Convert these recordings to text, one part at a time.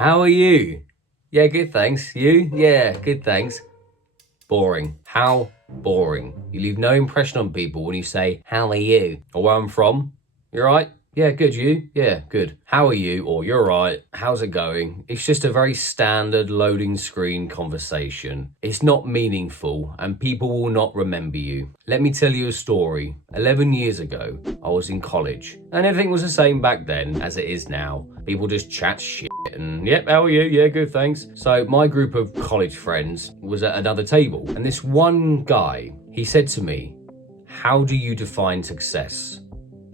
How are you? Yeah, good, thanks. You? Yeah, good, thanks. Boring. How boring. You leave no impression on people when you say, how are you? Or where I'm from. You alright? Yeah, good, you? Yeah, good. How are you? Or you're right. How's it going? It's just a very standard loading screen conversation. It's not meaningful and people will not remember you. Let me tell you a story. 11 years ago, I was in college and everything was the same back then as it is now. People just chat shit and yep, how are you? Yeah, good, thanks. So my group of college friends was at another table and this one guy, he said to me, how do you define success?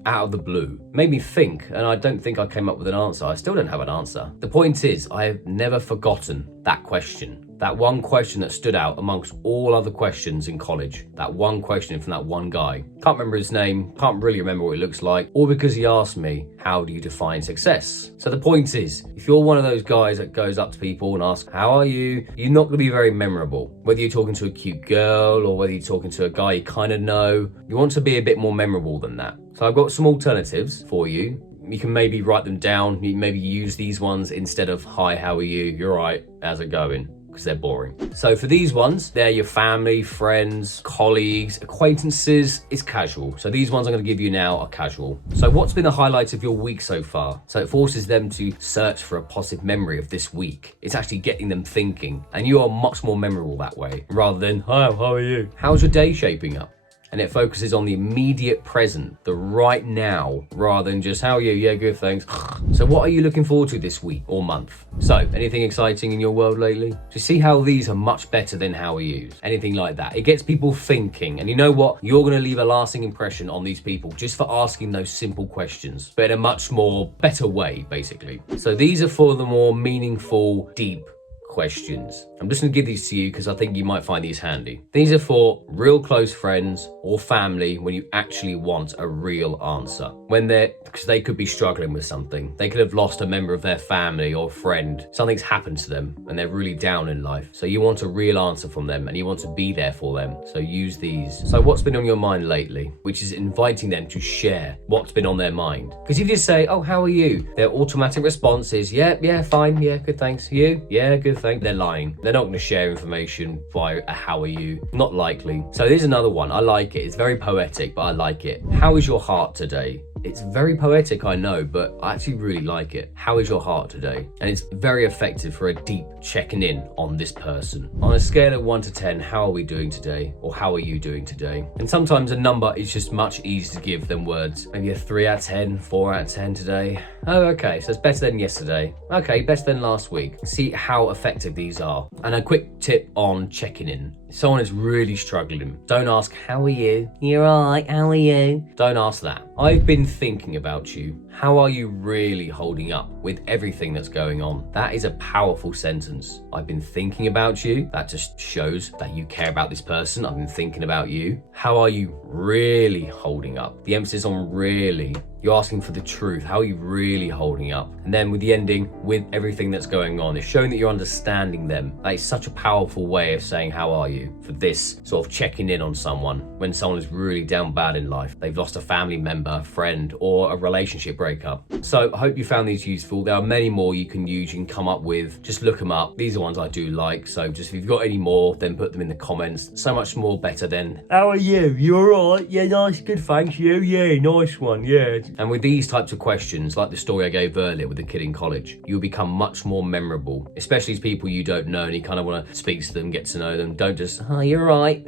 Out of the blue. Made me think, and I don't think I came up with an answer. I still don't have an answer. The point is, I have never forgotten that question. That one question that stood out amongst all other questions in college. That one question from that one guy. Can't remember his name, can't really remember what he looks like, all because he asked me, how do you define success? So the point is, if you're one of those guys that goes up to people and asks, how are you? You're not gonna be very memorable. Whether you're talking to a cute girl or whether you're talking to a guy you kind of know, you want to be a bit more memorable than that. So I've got some alternatives for you. You can maybe write them down. You maybe use these ones instead of, hi, how are you? You're right, how's it going? Because they're boring. So for these ones, they're your family, friends, colleagues, acquaintances. It's casual. So these ones I'm going to give you now are casual. So what's been the highlights of your week so far? So it forces them to search for a positive memory of this week. It's actually getting them thinking, and you are much more memorable that way rather than, hi, how are you? How's your day shaping up? And it focuses on the immediate present, the right now, rather than just, how are you? Yeah, good, thanks. So what are you looking forward to this week or month? So anything exciting in your world lately? To see how these are much better than how are you? Anything like that. It gets people thinking. And you know what? You're going to leave a lasting impression on these people just for asking those simple questions, but in a much more better way, basically. So these are for the more meaningful, deep questions. I'm just going to give these to you because I think you might find these handy. These are for real close friends or family when you actually want a real answer. Because they could be struggling with something. They could have lost a member of their family or friend. Something's happened to them and they're really down in life. So you want a real answer from them and you want to be there for them. So use these. So what's been on your mind lately? Which is inviting them to share what's been on their mind. Because if you say, oh, how are you? Their automatic response is, yeah, fine. Yeah, good, thanks. You? Yeah, good, thanks. They're lying. They're not going to share information via a how are you? Not likely. So here's another one. I like it. It's very poetic, but I like it. How is your heart today? It's very poetic, I know, but I actually really like it. How is your heart today? And it's very effective for a deep checking in on this person. On a scale of 1 to 10, how are we doing today? Or how are you doing today? And sometimes a number is just much easier to give than words. Maybe a 3 out of 10, 4 out of 10 today. Oh, okay, so it's better than yesterday. Okay, better than last week. See how effective these are. And a quick tip on checking in. If someone is really struggling, don't ask, how are you? You're right, how are you? Don't ask that. I've been thinking about you. How are you really holding up with everything that's going on? That is a powerful sentence. I've been thinking about you. That just shows that you care about this person. I've been thinking about you. How are you really holding up? The emphasis on really. You're asking for the truth. How are you really holding up? And then with the ending, with everything that's going on, it's showing that you're understanding them. That is such a powerful way of saying, how are you? For this sort of checking in on someone when someone is really down bad in life. They've lost a family member, friend, or a relationship breakup. So I hope you found these useful. There are many more you can use, you can come up with. Just look them up. These are ones I do like. So just if you've got any more, then put them in the comments. So much more better than, how are you? You all right? Yeah, nice, good, thanks. You? Yeah, nice one, yeah. And with these types of questions, like the story I gave earlier with the kid in college, you'll become much more memorable, especially as people you don't know and you kind of want to speak to them, get to know them. Don't just, oh, you're right.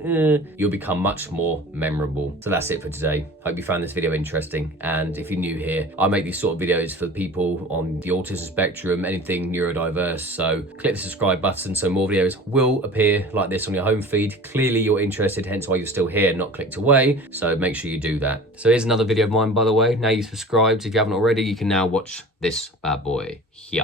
You'll become much more memorable. So that's it for today. Hope you found this video interesting. And if you're new here, I make these sort of videos for people on the autism spectrum, anything neurodiverse. So click the subscribe button so more videos will appear like this on your home feed. Clearly you're interested, hence why you're still here, not clicked away. So make sure you do that. So here's another video of mine, by the way. Now you subscribed. If you haven't already, you can now watch this bad boy here.